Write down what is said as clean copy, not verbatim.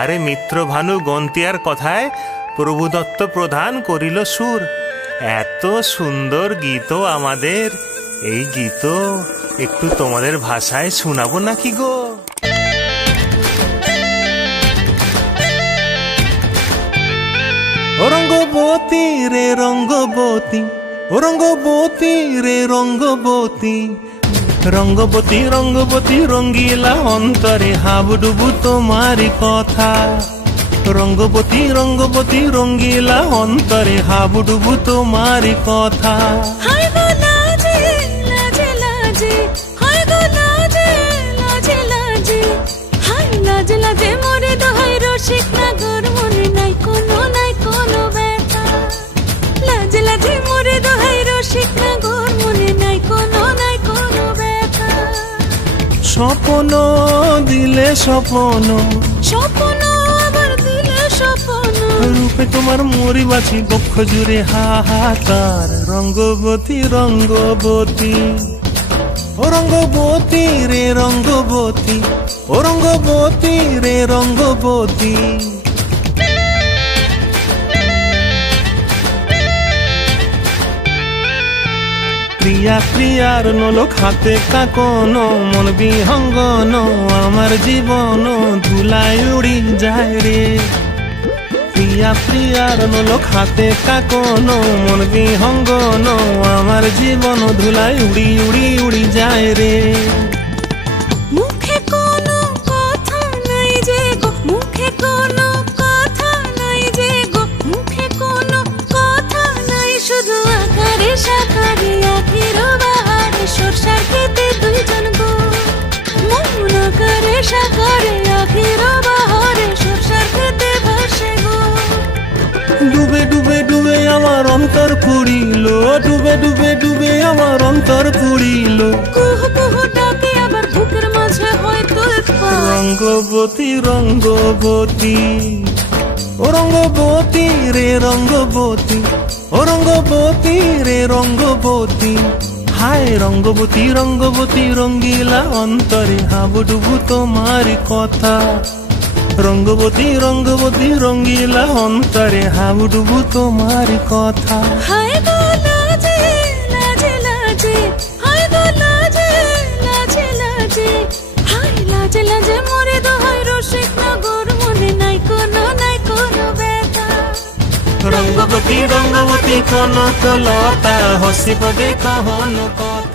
আরে মিত্রভানু গন্তিয়ার কথায় প্রভুদত্ত প্রধান করিল সুর। এত সুন্দর গীত আমাদের, এই গীত একটু তোমাদের ভাষায় শোনাবো নাকি গো? ও রঙ্গবতী রে রঙ্গবতী, ও রঙ্গবতী রে রঙ্গবতী, রঙ্গবতী রঙ্গবতী রঙ্গিলা অন্তরে হাবুডুবু তোমারি কথা। রঙ্গবতী রঙ্গবতী রঙ্গিলা অন্তরে হাবুডুবু তোমারি কথা। হায় গো লাজে লাজে লাজে, হায় গো লাজে লাজে লাজে, হায় লাজে লাজে মোরে দোহাই রসিক নাগর মনে নাই কোনো ব্যথা। লাজে লাজে মোরে দোহাই রসিক নাগর মনে নাই কোনো ব্যথা। স্বপ্ন দিলে স্বপ্ন, স্বপ্ন আবার দিলে স্বপ্ন, রূপে তোমার মরি বাছি বক্ষ জুড়ে হাহাকার। রঙ্গবতী রঙ্গবতী, ও রঙ্গবতী রে রঙ্গবতী, ও রঙ্গবতী রে রঙ্গবতী। প্রিয়া প্রিয়ার নলোক হাতে কাকন, মন বিহঙ্গন আমার জীবন ধুলায় উড়ি যায় রে। প্রিয়া প্রিয়ার নলোক হাতে কাকন, মন বিহঙ্গন আমার জীবন ধুলায় উড়ি উড়ি উড়ি যায় রে। মুখে কোনো কথা নাই যে গো, মুখে কোনো কথা নাই যে গো, মুখে কোনো কথা নাই, শুধু আকারে সাকারে আখির বাহারে সরষার খেতে দুইজন গো। মন আকারে সাকারে আখির বাহারে সরষার খেতে ভাসে গো। ডুবে ডুবে ডুবে আমার অন্তর পুড়িল, ডুবে ডুবে ডুবে আমার অন্তর পুড়িল। কুহু কুহু ডাকে আবার বুকের মাঝে হয়তো রঙ্গবতী রঙ্গবতী, ও রঙ্গবতী রে রঙ্গবতী, ও রঙ্গবতী রে রঙ্গবতী। হায় রঙ্গবতী রঙ্গবতী রঙ্গিলা অন্তরে হাবুডুবু তোমারি কথা। রঙ্গবতী রঙ্গবতী রঙ্গিলা অন্তরে হাবুডুবু তোমারি কথা। হায় গো লাজে লাজে লাজে, হায় গো লাজে লাজে লাজে, হায় লাজে লাজে মোরে দোহাই রসিক নগর মনে নাই কোনো ব্যথা। রঙ্গবতী রঙ্গবতী কনক লতা হসিব দেখো কথা।